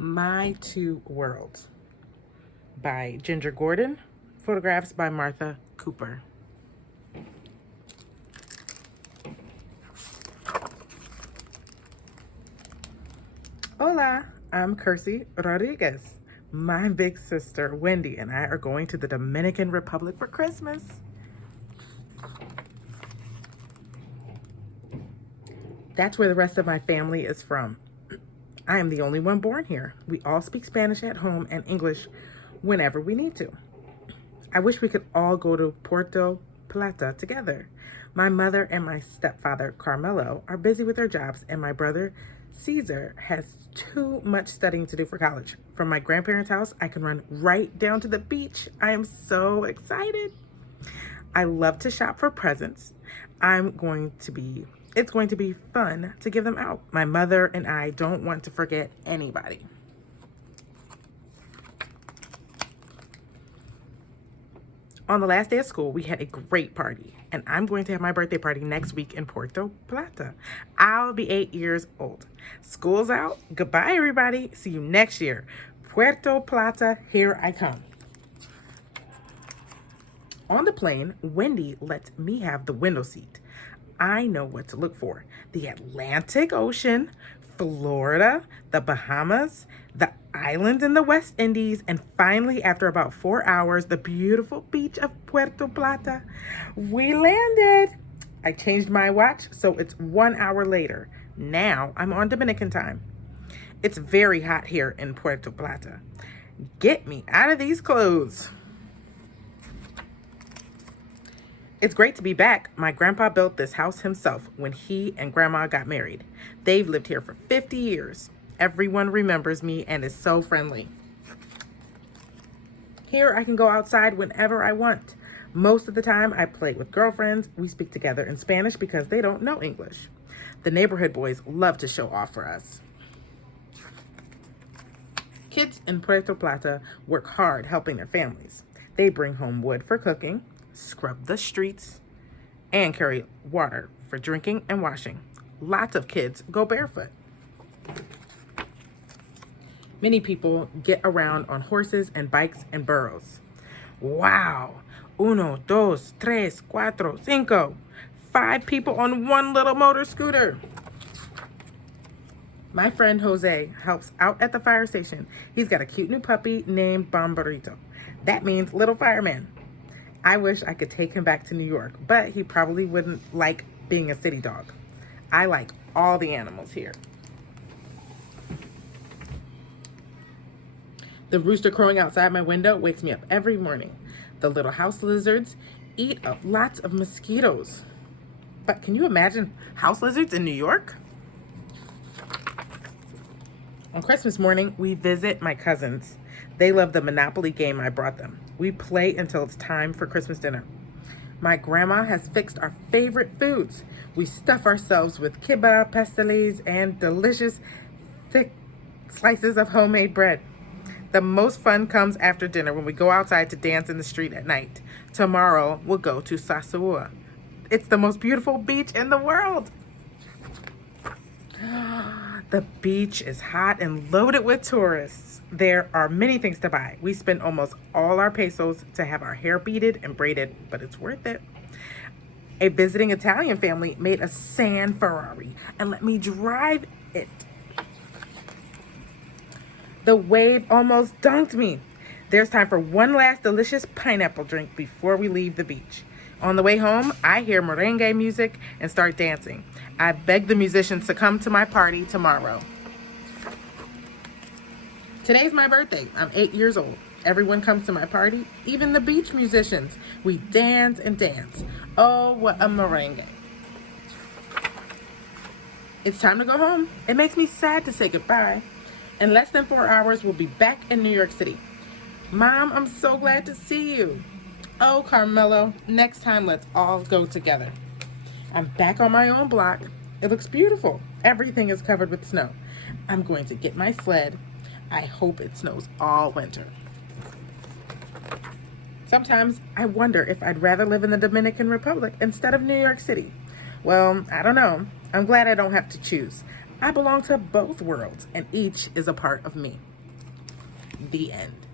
My Two Worlds by Ginger Gordon, photographs by Martha Cooper. Hola, I'm Kersey Rodriguez. My big sister Wendy and I are going to the Dominican Republic for Christmas. That's where the rest of my family is from. I am the only one born here. We all speak Spanish at home and English whenever we need to. I wish we could all go to Puerto Plata together. My mother and my stepfather, Carmelo, are busy with their jobs, and my brother, Caesar, has too much studying to do for college. From my grandparents' house, I can run right down to the beach. I am so excited. I love to shop for presents. It's going to be fun to give them out. My mother and I don't want to forget anybody. On the last day of school, we had a great party, and I'm going to have my birthday party next week in Puerto Plata. I'll be 8 years old. School's out. Goodbye, everybody. See you next year. Puerto Plata, here I come. On the plane, Wendy lets me have the window seat. I know what to look for. The Atlantic Ocean, Florida, the Bahamas, the islands in the West Indies, and finally, after about 4 hours, the beautiful beach of Puerto Plata. We landed. I changed my watch, so it's 1 hour later. Now I'm on Dominican time. It's very hot here in Puerto Plata. Get me out of these clothes. It's great to be back. My grandpa built this house himself when he and grandma got married. They've lived here for 50 years. Everyone remembers me and is so friendly. Here I can go outside whenever I want. Most of the time I play with girlfriends. We speak together in Spanish because they don't know English. The neighborhood boys love to show off for us. Kids in Puerto Plata work hard helping their families. They bring home wood for cooking, scrub the streets, and carry water for drinking and washing. Lots of kids go barefoot. Many people get around on horses and bikes and burros. Wow! Uno, dos, tres, cuatro, cinco. 5 people on one little motor scooter. My friend Jose helps out at the fire station. He's got a cute new puppy named Bomberito. That means little fireman. I wish I could take him back to New York, but he probably wouldn't like being a city dog. I like all the animals here. The rooster crowing outside my window wakes me up every morning. The little house lizards eat up lots of mosquitoes. But can you imagine house lizards in New York? On Christmas morning, we visit my cousins. They love the Monopoly game I brought them. We play until it's time for Christmas dinner. My grandma has fixed our favorite foods. We stuff ourselves with kibbeh, pasteles, and delicious, thick slices of homemade bread. The most fun comes after dinner when we go outside to dance in the street at night. Tomorrow, we'll go to Sosúa. It's the most beautiful beach in the world. The beach is hot and loaded with tourists. There are many things to buy. We spend almost all our pesos to have our hair beaded and braided, but it's worth it. A visiting Italian family made a sand Ferrari and let me drive it. The wave almost dunked me. There's time for one last delicious pineapple drink before we leave the beach. On the way home, I hear merengue music and start dancing. I beg the musicians to come to my party tomorrow. Today's my birthday. I'm 8 years old. Everyone comes to my party, even the beach musicians. We dance and dance. Oh, what a merengue. It's time to go home. It makes me sad to say goodbye. In less than 4 hours, we'll be back in New York City. Mom, I'm so glad to see you. Oh, Carmelo, next time let's all go together. I'm back on my own block. It looks beautiful. Everything is covered with snow. I'm going to get my sled. I hope it snows all winter. Sometimes I wonder if I'd rather live in the Dominican Republic instead of New York City. Well, I don't know. I'm glad I don't have to choose. I belong to both worlds, and each is a part of me. The end.